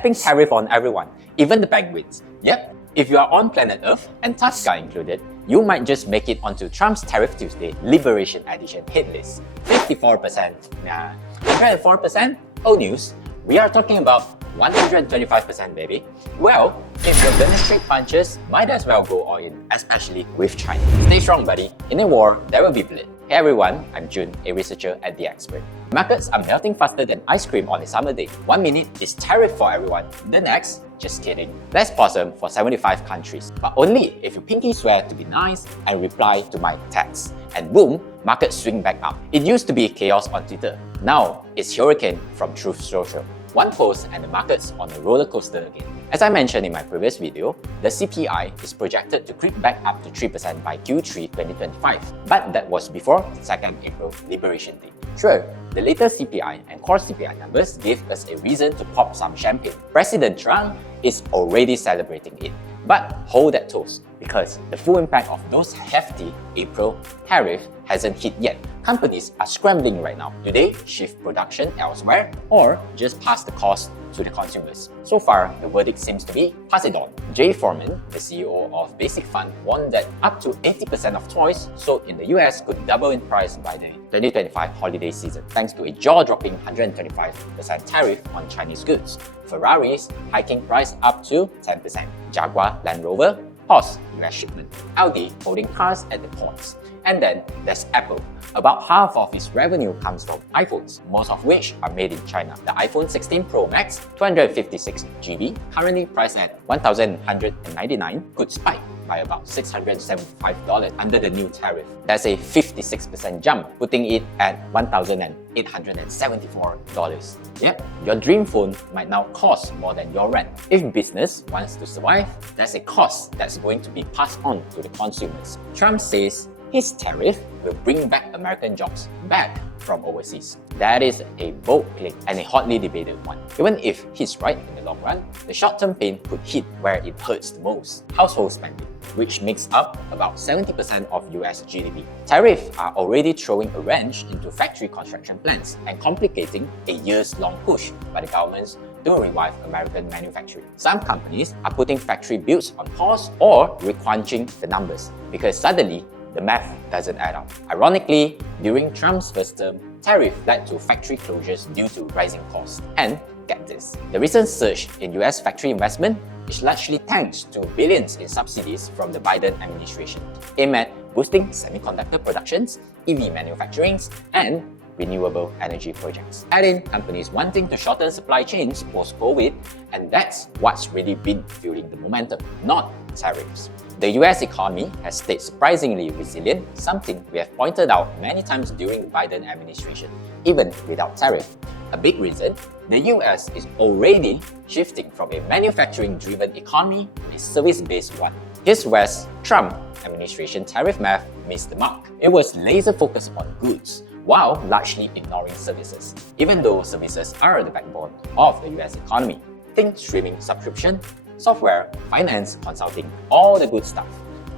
slapping tariff on everyone, even the penguins. Yep, if you are on planet Earth and Tusker included, you might just make it onto Trump's Tariff Tuesday Liberation Edition hit list. 54%, nah. 104%? Old news. We are talking about 125%, baby. Well, if you're gonna trade punches, might as well go all in, especially with China. Stay strong, buddy. In a war, there will be blood. Hey everyone, I'm Jun, a researcher at Dxpert. Markets are melting faster than ice cream on a summer day. 1 minute is tariff for everyone, the next, just kidding. Let's pause them for 75 countries, but only if you pinky swear to be nice and reply to my text. And boom, markets swing back up. It used to be chaos on Twitter. Now, it's hurricane from Truth Social. One post and the market's on a roller coaster again. As I mentioned in my previous video, the CPI is projected to creep back up to 3% by Q3 2025, but that was before 2nd April Liberation Day. Sure, the latest CPI and core CPI numbers gave us a reason to pop some champagne. President Trump is already celebrating it. But hold that toast, because the full impact of those hefty April tariff hasn't hit yet. Companies are scrambling right now. Do they shift production elsewhere or just pass the cost to the consumers? So far, the verdict seems to be pass it on. Jay Foreman, the CEO of Basic Fund, warned that up to 80% of toys sold in the US could double in price by the 2025 holiday season, thanks to a jaw-dropping 125% tariff on Chinese goods. Ferraris hiking price up to 10%. Jaguar Land Rover pause US shipment. Audi holding cars at the ports. And then there's Apple. About half of its revenue comes from iPhones, most of which are made in China. The iPhone 16 Pro Max, 256 GB, currently priced at $1,199, could spike by about $675 under the new tariff. That's a 56% jump, putting it at $1,874. Yep, your dream phone might now cost more than your rent. If business wants to survive, that's a cost that's going to be passed on to the consumers. Trump says his tariff will bring back American jobs back from overseas. That is a bold claim and a hotly debated one. Even if he's right in the long run, the short-term pain could hit where it hurts the most: household spending, which makes up about 70% of US GDP. Tariffs are already throwing a wrench into factory construction plans and complicating a years-long push by the governments to revive American manufacturing. Some companies are putting factory builds on pause or recrunching the numbers because suddenly the math doesn't add up. Ironically, during Trump's first term, tariff led to factory closures due to rising costs. And get this, the recent surge in US factory investment is largely thanks to billions in subsidies from the Biden administration, aimed at boosting semiconductor productions, EV manufacturing, and renewable energy projects. Add in companies wanting to shorten supply chains post-COVID, and that's what's really been fueling the momentum, not tariffs. The US economy has stayed surprisingly resilient, something we have pointed out many times during the Biden administration, even without tariff. A big reason, the US is already shifting from a manufacturing-driven economy to a service-based one. Here's where Trump administration tariff math missed the mark. It was laser-focused on goods, while largely ignoring services, even though services are the backbone of the US economy. Think streaming subscription, software, finance, consulting, all the good stuff.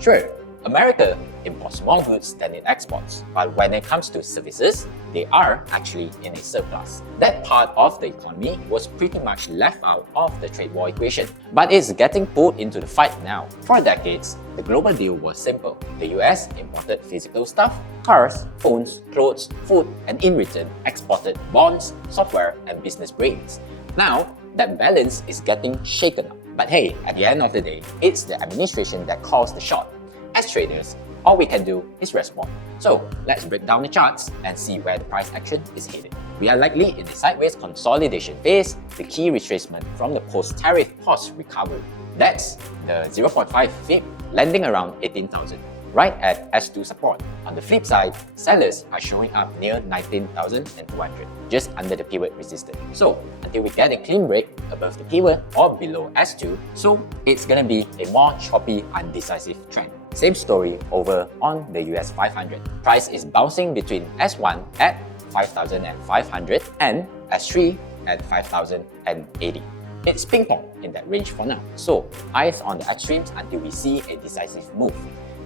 Sure, America imports more goods than it exports, but when it comes to services, they are actually in a surplus. That part of the economy was pretty much left out of the trade war equation, but it's getting pulled into the fight now. For decades, the global deal was simple. The US imported physical stuff, cars, phones, clothes, food, and in return exported bonds, software, and business brains. Now, that balance is getting shaken up. But hey, at the end of the day, it's the administration that calls the shot. As traders, all we can do is respond. So let's break down the charts and see where the price action is headed. We are likely in the sideways consolidation phase, the key retracement from the post-tariff pause recovery. That's the 0.5 FIB landing around 18,000, right at S2 support. On the flip side, sellers are showing up near 19,200, just under the pivot resistance. So until we get a clean break above the pivot or below S2, so it's gonna be a more choppy, undecisive trend. Same story over on the US 500. Price is bouncing between S1 at 5,500 and S3 at 5,080. It's ping pong in that range for now, so eyes on the extremes until we see a decisive move.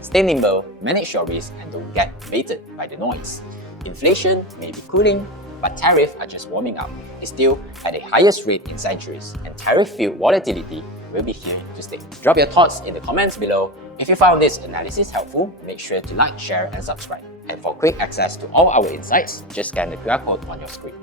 Stay nimble, manage your risk, and don't get baited by the noise. Inflation may be cooling, but tariffs are just warming up. It's still at the highest rate in centuries, and tariff-fueled volatility will be here to stay. Drop your thoughts in the comments below. If you found this analysis helpful, make sure to like, share, and subscribe. And for quick access to all our insights, just scan the QR code on your screen.